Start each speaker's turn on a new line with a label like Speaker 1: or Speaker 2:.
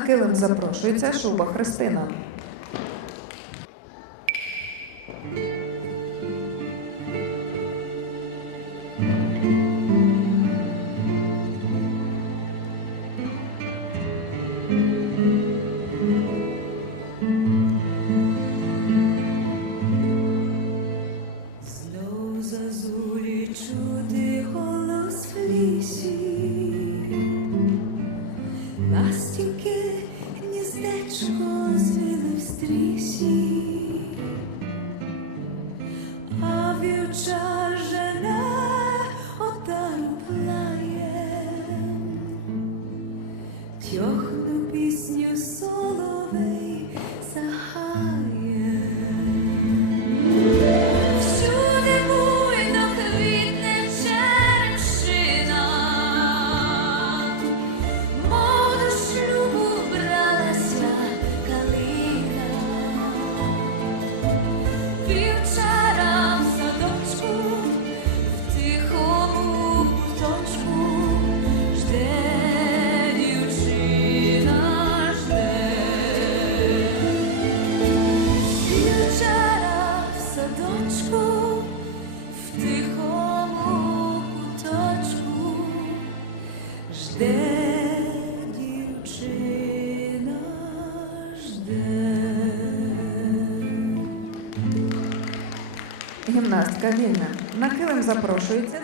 Speaker 1: килим запрошується Шуба Христина.
Speaker 2: Знов зазулі чути голос в лісі, настільки гніздечко звіли в стрісі, а вівчар жене отару плає, тьохну пісню соловей жде дівчина.
Speaker 1: Гімнастка вільна. На килим запрошується